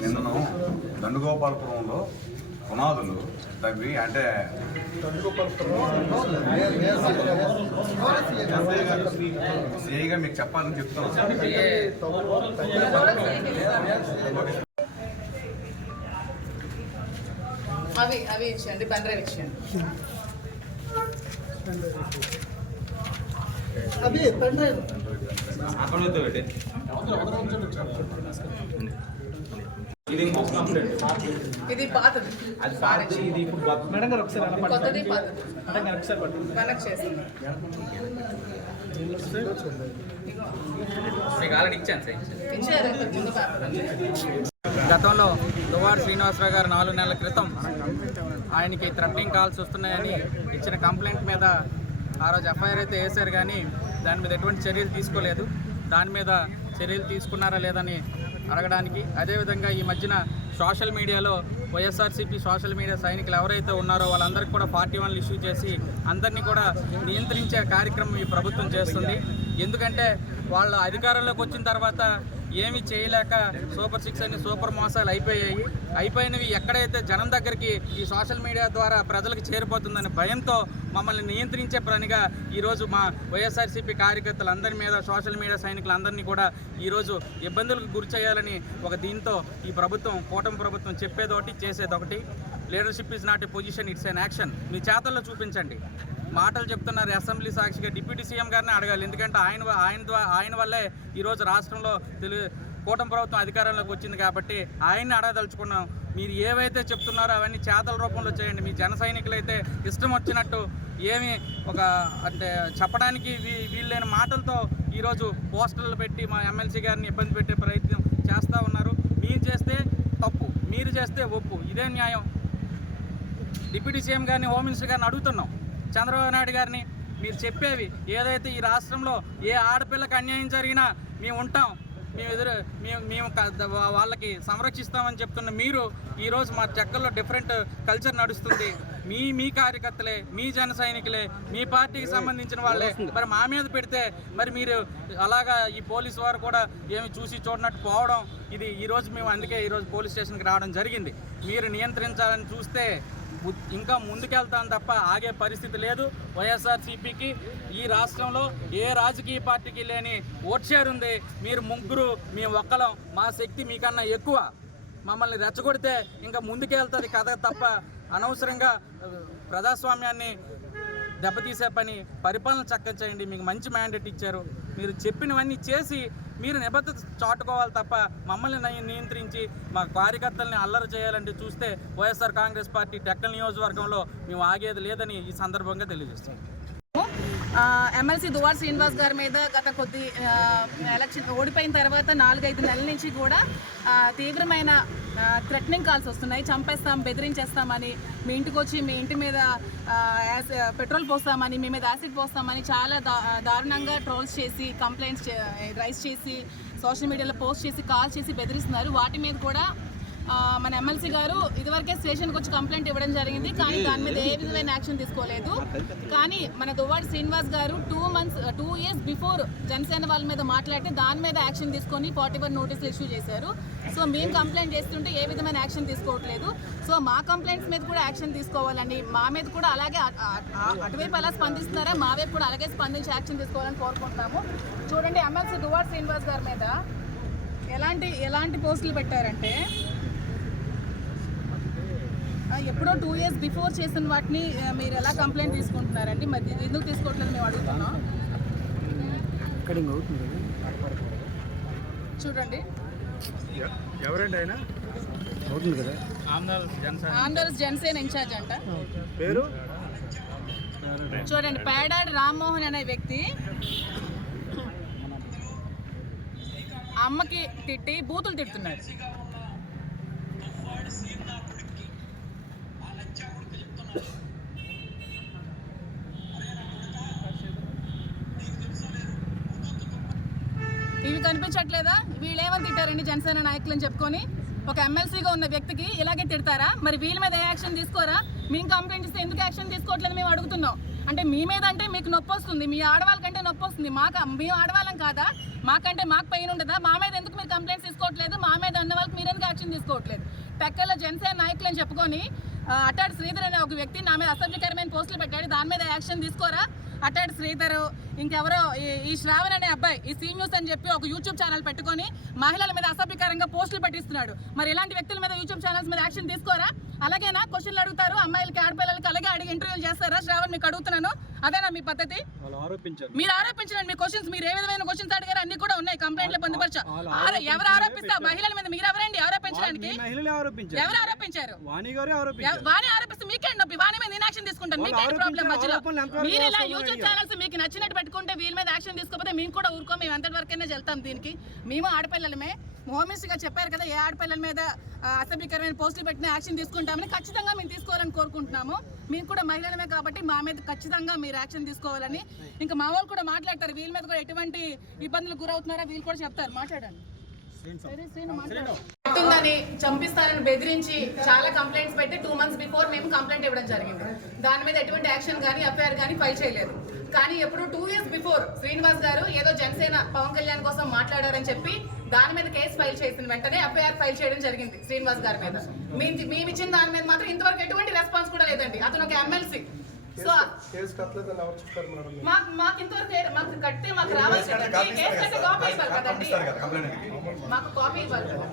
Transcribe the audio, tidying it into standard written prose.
నిన్నను దండుగోపాలపురంలో పునాదులు తవ్వి అంటే సిఐగా మీకు చెప్పాలని చెప్తున్నాను. అవి ఇచ్చేయండి, బండ్రైవ్ ఇచ్చేయండి. అవి బండ్రైవ్ ఇది పాతది, మేడం గారు ఒకసారి కొత్తది పాతది కనెక్ట్ చేసింది. గతంలో దువ్వాడ శ్రీనివాసరావు గారు 4 నెలల క్రితం ఆయనకి థ్రెటనింగ్ కాల్స్ వస్తున్నాయని ఇచ్చిన కంప్లైంట్ మీద ఆ రోజు ఎఫ్ఐఆర్ అయితే వేశారు, కానీ దాని మీద ఎటువంటి చర్యలు తీసుకోలేదు. దాని మీద చర్యలు తీసుకున్నారా లేదని అడగడానికి, అదేవిధంగా ఈ మధ్యన సోషల్ మీడియాలో వైఎస్ఆర్సీపీ సోషల్ మీడియా సైనికులు ఎవరైతే ఉన్నారో వాళ్ళందరికీ కూడా 41 ఇష్యూ చేసి అందరినీ కూడా నియంత్రించే కార్యక్రమం ఈ ప్రభుత్వం చేస్తుంది. ఎందుకంటే వాళ్ళ అధికారంలోకి వచ్చిన తర్వాత ఏమి చేయలేక సూపర్ 6 అని సూపర్ మోసాలు అయిపోయినవి ఎక్కడైతే జనం దగ్గరికి ఈ సోషల్ మీడియా ద్వారా ప్రజలకు చేరిపోతుందనే భయంతో మమ్మల్ని నియంత్రించే పనిగా ఈరోజు మా వైఎస్ఆర్సీపీ కార్యకర్తలందరి మీద సోషల్ మీడియా సైనికులందరినీ కూడా ఈరోజు ఇబ్బందులకు గురి చేయాలని ఒక దీంతో ఈ ప్రభుత్వం, కూటమి ప్రభుత్వం చెప్పేదొకటి చేసేదొకటి. Leadership is not a position, it's an action. మీ చేతల్లో చూపించండి. మాటలు చెప్తున్నారు, అసెంబ్లీ సాక్షిగా డిప్యూటీ సీఎం గారిని అడగాలి. ఎందుకంటే ఆయన వల్లే ఈరోజు రాష్ట్రంలో కూటమి ప్రభుత్వం అధికారంలోకి వచ్చింది కాబట్టి ఆయన్ని అడగదలుచుకున్నాం. మీరు ఏవైతే చెప్తున్నారో అవన్నీ చేతల రూపంలో చేయండి. మీ జన సైనికులైతే ఇష్టం వచ్చినట్టు ఏమి అంటే చెప్పడానికి వీళ్ళైన మాటలతో ఈరోజు పోస్టర్లు పెట్టి మా ఎమ్మెల్సీ గారిని ఇబ్బంది పెట్టే ప్రయత్నం చేస్తూ ఉన్నారు. మీరు చేస్తే తప్పు, మీరు చేస్తే ఒప్పు, ఇదే న్యాయం. డిప్యూటీ సీఎం గారిని, హోమ్ మినిస్టర్ గారిని అడుగుతున్నాం, చంద్రబాబు నాయుడు గారిని, మీరు చెప్పేవి ఏదైతే ఈ రాష్ట్రంలో ఏ ఆడపిల్లకి అన్యాయం జరిగినా మేము ఉంటాం, మేము వాళ్ళకి సంరక్షిస్తామని చెప్తున్న మీరు ఈరోజు మా చెక్కల్లో డిఫరెంట్ కల్చర్ నడుస్తుంది. మీ కార్యకర్తలే, మీ జన సైనికులే, మీ పార్టీకి సంబంధించిన వాళ్ళే మరి మా మీద పెడితే మరి మీరు అలాగా ఈ పోలీసు వారు కూడా ఏమి చూసి చూడనట్టు పోవడం, ఇది ఈరోజు మేము అందుకే ఈరోజు పోలీస్ స్టేషన్కి రావడం జరిగింది. మీరు నియంత్రించాలని చూస్తే ఇంకా ముందుకెళ్తాం తప్ప ఆగే పరిస్థితి లేదు. వైఎస్ఆర్సీపీకి ఈ రాష్ట్రంలో ఏ రాజకీయ పార్టీకి లేని ఓట్ షేర్ ఉంది. మీరు ముగ్గురు, మేము ఒక్కలం, మా శక్తి మీకన్నా ఎక్కువ. మమ్మల్ని రెచ్చగొడితే ఇంకా ముందుకెళ్తుంది కథ తప్ప అనవసరంగా ప్రజాస్వామ్యాన్ని దెబ్బతీసే పని, పరిపాలన చక్కగా చేయండి. మీకు మంచి మ్యాండేట్ ఇచ్చారు, మీరు చెప్పినవన్నీ చేసి మీరు నిబద్ధత చాటుకోవాలి తప్ప మమ్మల్ని నియంత్రించి మా కార్యకర్తల్ని అల్లరి చేయాలంటే చూస్తే వైఎస్ఆర్ కాంగ్రెస్ పార్టీ టెక్కల్ నియోజకవర్గంలో మేము ఆగేది లేదని ఈ సందర్భంగా తెలియజేస్తాం. ఎమ్మెల్సీ దువ్వాడ శ్రీనివాస్ గారి మీద గత ఎలక్షన్ ఓడిపోయిన తర్వాత 4-5 నెలల నుంచి కూడా తీవ్రమైన థ్రెటనింగ్ కాల్స్ వస్తున్నాయి. చంపేస్తాం, బెదిరించేస్తామని, మీ ఇంటికి వచ్చి మీ ఇంటి మీద పెట్రోల్ పోస్తామని, మీ మీద యాసిడ్ పోస్తామని చాలా దారుణంగా ట్రోల్స్ చేసి, కంప్లైంట్స్ రైజ్ చేసి, సోషల్ మీడియాలో పోస్ట్ చేసి, కాల్ చేసి బెదిరిస్తున్నారు. వాటి మీద కూడా మన ఎమ్మెల్సీ గారు ఇదివరకే స్టేషన్కి వచ్చి కంప్లైంట్ ఇవ్వడం జరిగింది, కానీ దాని మీద ఏ విధమైన యాక్షన్ తీసుకోలేదు. కానీ మన దువ్వాడ శ్రీనివాస్ గారు 2 years బిఫోర్ జనసేన వాళ్ళ మీద మాట్లాడితే దాని మీద యాక్షన్ తీసుకొని 41 నోటీసులు ఇష్యూ చేశారు. సో మేము కంప్లైంట్ చేస్తుంటే ఏ విధమైన యాక్షన్ తీసుకోవట్లేదు. సో మా కంప్లైంట్స్ మీద కూడా యాక్షన్ తీసుకోవాలని, మా మీద కూడా అలాగే అటువైపు ఎలా స్పందిస్తున్నారా మా వైపు కూడా అలాగే స్పందించి యాక్షన్ తీసుకోవాలని కోరుకుంటున్నాము. చూడండి, ఎమ్మెల్సీ దువ్వాడ శ్రీనివాస్ గారి మీద ఎలాంటి పోస్టులు పెట్టారంటే, ఎప్పుడో 2 years బిఫోర్ చేసిన వాటిని మీరు ఎలా కంప్లైంట్ తీసుకుంటున్నారండి? మరి ఎందుకు తీసుకోవట్లేదు మేము అడుగుతున్నాం. చూడండి, ఎవరండి ఆయన? ఆంధ్రప్రదేశ్ జనసేన ఇన్ఛార్జ్ అంట. పేరు చూడండి, పేడాడి రామ్మోహన్ అనే వ్యక్తి అమ్మకి తిట్టి బూతులు తిడుతున్నాడు. అనిపించట్లేదా? వీళ్ళు ఏమని తిట్టారండి జనసేన నాయకులు అని చెప్పుకొని? ఒక ఎమ్మెల్సీగా ఉన్న వ్యక్తికి ఇలాగే తిడతారా? మరి వీళ్ళ మీద ఏ యాక్షన్ తీసుకోరా? మేము కంప్లైంట్ ఇస్తే ఎందుకు యాక్షన్ తీసుకోవట్లేదు మేము అడుగుతున్నాం. అంటే మీ మీద అంటే మీకు నొప్పి వస్తుంది, మీ ఆడవాళ్ళకంటే నొప్పి వస్తుంది, మేము ఆడవాళ్ళం కాదా? మాకంటే మాకు పెయిన్ ఉండదా? మా మీద ఎందుకు మీరు కంప్లైంట్స్ తీసుకోవట్లేదు? మా మీద అన్న వాళ్ళకి మీరు ఎందుకు యాక్షన్ తీసుకోవట్లేదు? టెక్కల్లో జనసేన నాయకులు అని చెప్పుకొని అట్టాడు శ్రీధర్ అనే ఒక వ్యక్తి నా మీద అసభ్యకరమైన పోస్టులు పెట్టాడు, దాని మీద యాక్షన్ తీసుకోరా? అట్టాడు శ్రీధర్ ఇంకెవరో ఈ శ్రావణ్ అనే అబ్బాయి ఈ సీ న్యూస్ అని చెప్పి ఒక యూట్యూబ్ ఛానల్ పెట్టుకొని మహిళల మీద అసభ్యకరంగా పోస్టులు పెట్టిస్తున్నాడు. మరి ఇలాంటి వ్యక్తుల మీద యూట్యూబ్ ఛానల్స్ మీద యాక్షన్ తీసుకోరా? అలాగేనా క్వశ్చన్లు అడుగుతారు అమ్మాయిలకి ఆడపిల్లలకి, అలాగే అడిగి ఇంటర్వ్యూలు చేస్తారా? శ్రావణ్ మీకు అడుగుతున్నాను, అదేనా మీ పద్ధతి? మీరు ఆరోపించండి, మీ క్వశ్చన్స్ మీరు ఏ విధమైన క్వశ్చన్స్ అడిగారు అన్ని కూడా ఉన్నాయి కంప్లైంట్లు పొందుపరచా. ఎవరు ఆరోపిస్తారు? మహిళల మీద మీరు ఎవరండి ఆరోపించడానికి? ఎవరు ఆరోపించారు? వాణి ఆరోపిస్తే మీకేంటి నొప్పి? వాణి మీద నేను యాక్షన్ తీసుకుంటాను, మీకేంటి ప్రాబ్లం? మధ్యలో మీరు ఇలా యూట్యూబ్ ఛానల్స్ మీకు నచ్చినట్టు పెట్టుకుంటే వీళ్ళ మీద యాక్షన్ తీసుకోకపోతే మేము కూడా ఊరుకో, మేము ఎంతటి వరకైనా వెళ్తాం దీనికి. మేము ఆడపిల్లలమే, హోమినిస్ట్గా చెప్పారు కదా, ఏ ఆడపిల్లల మీద అసభ్యకరమైన పోస్టులు పెట్టిన యాక్షన్ తీసుకుంటామని. ఖచ్చితంగా మేము తీసుకోవాలని కోరుకుంటున్నాము. మేము కూడా మహిళలమే కాబట్టి మా మీద ఖచ్చితంగా మీరు యాక్షన్ తీసుకోవాలని. ఇంకా మా వాళ్ళు కూడా మాట్లాడతారు, వీళ్ళ మీద కూడా ఎటువంటి ఇబ్బందులకు గురవుతున్నారో వీళ్ళు కూడా చెప్తారు. మాట్లాడండి. ఉంటుందని చంపిస్తారని బెదిరించి చాలా కంప్లైంట్స్ పెట్టి 2 months బిఫోర్ మేము కంప్లైంట్ ఇవ్వడం జరిగింది. దాని మీద ఎటువంటి యాక్షన్ కానీ ఎఫ్ఐఆర్ కానీ ఫైల్ చేయలేదు. కానీ ఎప్పుడు 2 years బిఫోర్ శ్రీనివాస్ గారు ఏదో జనసేన పవన్ కళ్యాణ్ కోసం మాట్లాడారని చెప్పి దాని మీద కేసు ఫైల్ చేసిన వెంటనే ఎఫ్ఐఆర్ ఫైల్ చేయడం జరిగింది శ్రీనివాస్ గారి మీద. మేము ఇచ్చిన దాని మీద మాత్రం ఇంతవరకు ఎటువంటి రెస్పాన్స్ కూడా లేదండి. అతను ఒక ఎమ్మెల్సీ. సో మాకు ఇంతవరకు మాకు కట్టి మాకు రావాలి కదండి, కేసు కట్టి కాపీ ఇవ్వాలి కదండి, మాకు కాపీ ఇవ్వాలి కదా.